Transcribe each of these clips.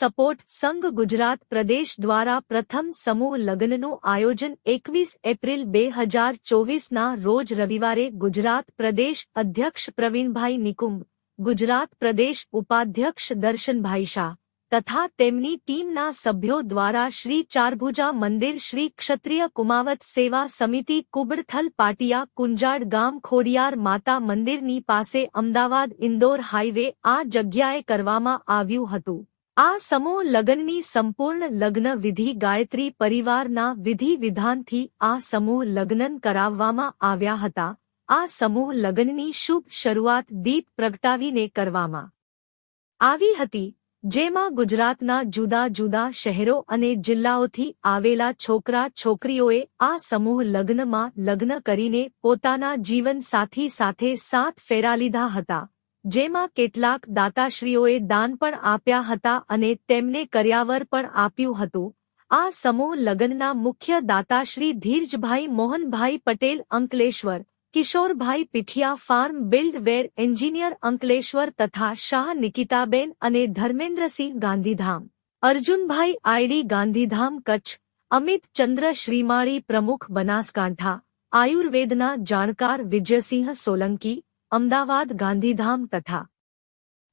Support સંઘ ગુજરાત પ્રદેશ દ્વારા પ્રથમ સમૂહ લગ્નનું આયોજન 21 એપ્રિલ 2024ના રોજ રવિવારે ગુજરાત પ્રદેશ અધ્યક્ષ પ્રવીણભાઈ નિકુંબ, ગુજરાત પ્રદેશ ઉપાધ્યક્ષ દર્શનભાઈ શાહ તથા તેમની ટીમના સભ્યો દ્વારા શ્રી ચારભુજા મંદિર શ્રી ક્ષત્રિય કુમાવત સેવા સમિતિ કુબડથલ પાટિયા કુંજાડ ગામ ખોડિયાર માતા મંદિરની પાસે અમદાવાદ ઇન્દોર હાઈવે આ જગ્યાએ કરવામાં આવ્યું હતું। આ સમૂહ લગ્નની સંપૂર્ણ લગ્ન વિધિ ગાયત્રી પરિવારના વિધિ વિધાનથી આ સમૂહ લગ્ન કરાવવામાં આવ્યા હતા। આ સમૂહ લગ્નની શુભ શરૂઆત દીપ પ્રગટાવીને કરવામાં આવી હતી, જેમાં ગુજરાતના જુદા જુદા શહેરો અને જિલ્લાઓથી આવેલા છોકરા છોકરીઓએ આ સમૂહ લગ્નમાં લગ્ન કરીને પોતાના જીવનસાથી સાથે 7 ફેરા લીધા હતા, જેમાં કેટલાક દાતાશ્રીઓએ દાન પણ આપ્યા હતા અને તેમને કર્યાવર પણ આપ્યું હતું। આ સમૂહ લગ્નના મુખ્ય દાતાશ્રી ધીરજભાઈ મોહનભાઈ પટેલ અંકલેશ્વર, કિશોરભાઈ પીઠિયા ફાર્મ બિલ્ડવેર એન્જિનિયર અંકલેશ્વર તથા શાહ નિકિતાબેન અને ધર્મેન્દ્રસિંહ ગાંધીધામ, અર્જુનભાઈ આઈડી ગાંધીધામ કચ્છ, અમિત ચંદ્ર શ્રીમાળી પ્રમુખ બનાસકાંઠા, આયુર્વેદના જાણકાર વિજયસિંહ સોલંકી અમદાવાદ ગાંધીધામ તથા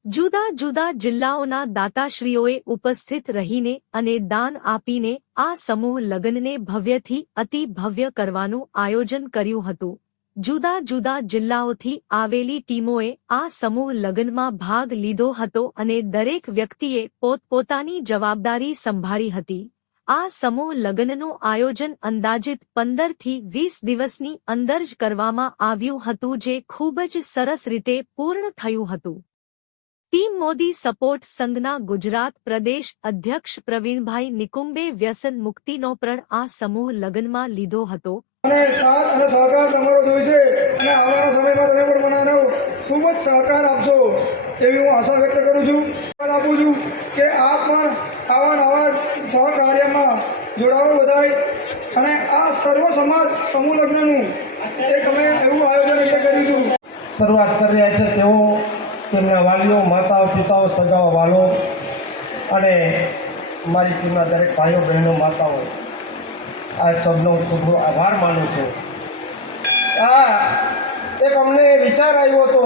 જુદા જુદા જિલ્લાઓના દાતાશ્રીઓએ ઉપસ્થિત રહીને અને દાન આપીને આ સમૂહ લગ્નને ભવ્યથી અતિ ભવ્ય કરવાનું આયોજન કર્યું હતું। જુદા જુદા જિલ્લાઓથી આવેલી ટીમોએ આ સમૂહ લગ્નમાં ભાગ લીધો હતો અને દરેક વ્યક્તિએ પોતપોતાની જવાબદારી સંભાળી હતી। આ સમૂહ લગ્નનું આયોજન અંદાજિત 15 થી 20 દિવસની અંદર જ કરવામાં આવ્યું હતું, જે ખૂબ જ સરસ રીતે પૂર્ણ થયું હતું। ટીમ મોદી સપોર્ટ સંઘના ગુજરાત પ્રદેશ અધ્યક્ષ પ્રવીણભાઈ નિકુંબે વ્યસન મુક્તિનો પ્રણ આ સમૂહ લગ્નમાં લીધો હતો અને સાથ અને સહકાર તમારો જોઈશે અને આવનારા સમયમાં તમે પણ મને ખૂબ જ સહકાર આપશો એવી હું આશા વ્યક્ત કરું છું। આપું છું કે આપ પણ આવા નવા સહકાર્યમાં જોડાવો બધાય અને આ સર્વ સમાજ સમૂહ લગ્નનું એક અમે એવું આયોજન એટલે કર્યું હતું। શરૂઆત કરી રહ્યા છે તેઓ તેમના વાલીઓ, માતાઓ, પિતાઓ, સગાઓ, વાલો અને મારી ટીમના દરેક ભાઈઓ બહેનો માતાઓ, આ સૌનો ખૂબ આભાર માનું છું। એક અમને વિચાર આવ્યો હતો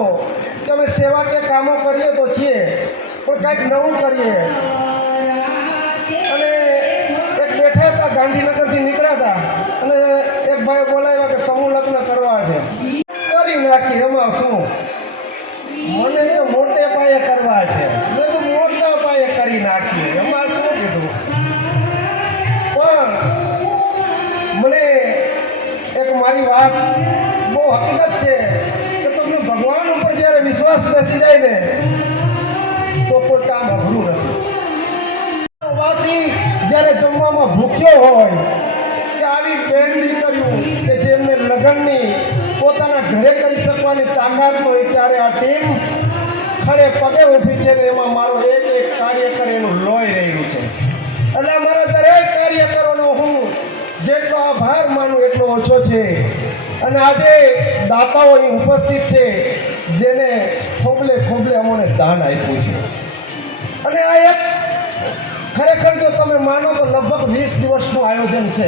કે અમે સેવા કે કામો કરીએ તો છીએ પણ કંઈક નવું કરીએ અને એક બેઠા હતા, ગાંધીનગરથી નીકળ્યા હતા અને એક ભાઈ બોલાવ્યા કે સમૂહ લગ્ન કરવા છે, કરી નાખી એમાં શું, મને તો મોટે પાયે કરવા છે, મેં તો મોટા પાયે કરી નાખીએ એમાં શું કીધું। પણ મને એક મારી વાત બહુ હકીકત છે કે તમને ભગવાન ઉપર જ્યારે વિશ્વાસ બેસી જાય ને તો કોઈ કામ અઘરું નથી। વાસી જ્યારે જમવામાં ભૂખ્યો હોય કે આવી બેન દીકરીઓ કે જેમને લગ્નની પોતાના ઘરે કરી શકવાની તાકાત હોય ત્યારે આ ટીમ ખડે પગે ઊભી છે ને એમાં મારો એક એક કાર્યકર એનું લોહી રહ્યું છે। એટલે અમારા દરેક કાર્યકરોનો હું જેટલો આભાર માનું એટલો ઓછો છે અને આજે દાતાઓ અહીં ઉપસ્થિત છે જેને ખોબલે ખોબલે અમને દાન આપ્યું છે અને આ એક ખરેખર જો તમે માનો તો લગભગ 20 દિવસનું આયોજન છે।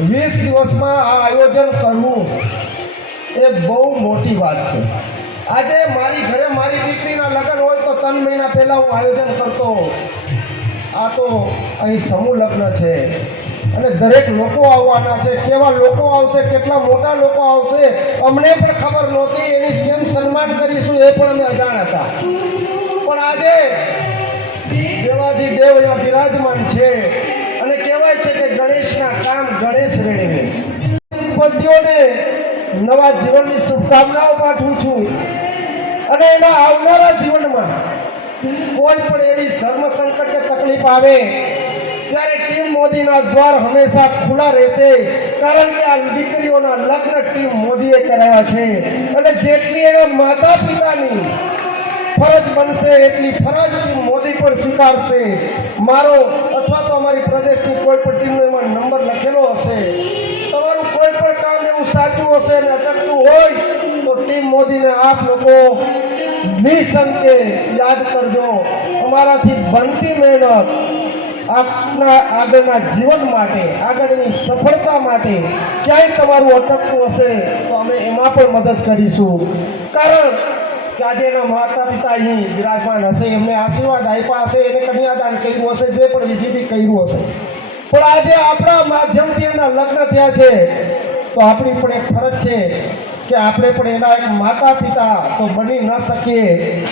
20 દિવસમાં આ આયોજન કરવું એ બહુ મોટી વાત છે। આજે મારી ઘરે મારી દીકરીના લગ્ન હોય તો 3 મહિના પહેલાં હું આયોજન કરતો, આ તો અહીં સમૂહ લગ્ન છે અને દરેક લોકો આવવાના છે, કેવા લોકો આવશે, કેટલા મોટા લોકો આવશે અમને પણ ખબર નહોતી, એની કેમ સન્માન કરીશું એ પણ અમે અજાણ હતા। પણ આજે દેવાધિદેવ અહીંયા બિરાજમાન છે અને કહેવાય છે કે ગણેશના કામ ગણેશ રેડવે। પતિઓને નવા જીવનની શુભકામનાઓ પાઠવું છું અને એના આવનારા જીવનમાં કોઈ પણ એવી ધર્મ સંકટ કે તકલીફ આવે ત્યારે ટીમ મોદીના દ્વાર હંમેશા ખુલ્લા રહેશે, કારણ કે આ દીકરીઓના લગ્ન ટીમ મોદીએ કરાવ્યા છે અને જેટલી એના માતા પિતાની ફરજ બનશે એટલી ફરજ ટીમ મોદી પણ સ્વીકારશે। મારો અથવા તો અમારી પ્રદેશની કોઈ પણ ટીમનો એમાં નંબર લખેલો હશે, તમારું કોઈ પણ કામ એવું સાચું હશે અને અટકતું હોય તો ટીમ મોદીને આપ લોકો નિઃસંકે યાદ કરજો। તમારાથી બનતી મહેનત આપના આગળના જીવન માટે, આગળની સફળતા માટે ક્યાંય તમારું અટકતું હશે તો અમે એમાં પણ મદદ કરીશું. કારણ કે આજે એના માતા પિતા અહીં બિરાજમાન હશે, એમને આશીર્વાદ આપ્યા હશે, એને કન્યાદાન કર્યું હશે, જે પણ વિધિથી કર્યું હશે. પણ આજે આપણા માધ્યમથી એમના લગ્ન થયા છે તો આપણી પણ એક ફરજ છે કે આપણે પણ એના એક માતા પિતા તો બની ન શકીએ,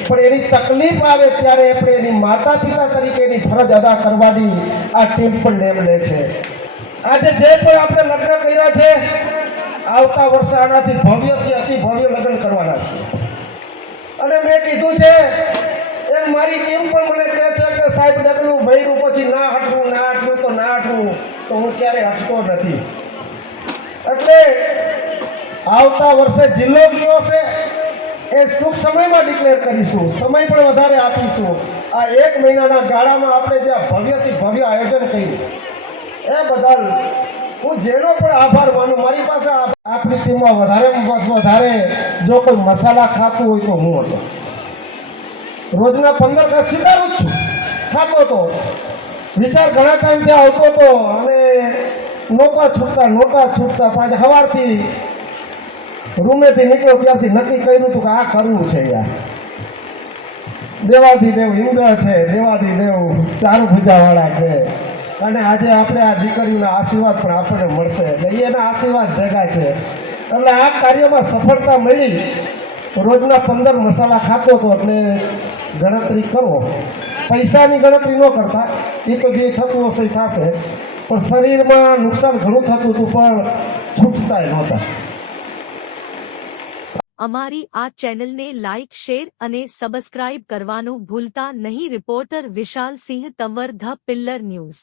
પણ એની તકલીફ આવે ત્યારે આપણે એની માતા પિતા તરીકે એની ફરજ અદા કરવાની આ ટીમ પણ નેમ લે છે. આજે જે પણ આપણે લગ્ન કર્યા છે, આવતા વર્ષે આનાથી ભવ્યથી અતિ ભવ્ય લગ્ન કરવાના છે. અને મેં કીધું છે એમ મારી ટીમ પણ મને કહે છે કે સાહેબ ડગલું ભર્યું પછી ના હટવું તો ના હટવું, તો હું ક્યારેય હટતો નથી. એટલે આવતા વર્ષે જિલ્લો કયો છે એ ટૂંક સમયમાં ડિક્લેર કરીશું, સમય પણ વધારે આપીશું. આ 1 મહિનાના ગાળામાં આપણે જે ભવ્યથી ભવ્ય આયોજન કર્યું એ બદલ હું જેનો પણ આભાર માનું. મારી પાસે આપણી ટીમમાં વધારે જો કોઈ મસાલા ખાતું હોય તો હું હતો. રોજના 15 કપ સ્વીકારું જ છું, ખાતો હતો. વિચાર ઘણા ટાઈમથી આવતો હતો અને નોટા છૂટતા પણ સવારથી રૂમેથી નીકળ્યો ત્યારથી નક્કી કર્યું હતું કે આ કરવું છે યાર. દેવાધિદેવ ઇન્દ્ર છે, દેવાધિદેવ ચારુ ભુજાવાળા છે, અને આજે આપણે આ દીકરીઓના આશીર્વાદ પણ આપણને મળશે એટલે એના આશીર્વાદ ભેગા છે. એટલે આ કાર્યમાં સફળતા મળી. રોજના 15 મસાલા ખાતો હતો એટલે ગણતરી કરો, પૈસાની ગણતરી ન કરતા, એ તો જે થતું હશે એ થશે, પણ શરીરમાં નુકસાન ઘણું થતું હતું પણ છૂટતા નહોતા. અમારી આ ચેનલને લાઇક, શેર અને સબસ્ક્રાઇબ કરવાનું ભૂલતા નહીં. Reporter Vishal Singh, Tanwar, the pillar news.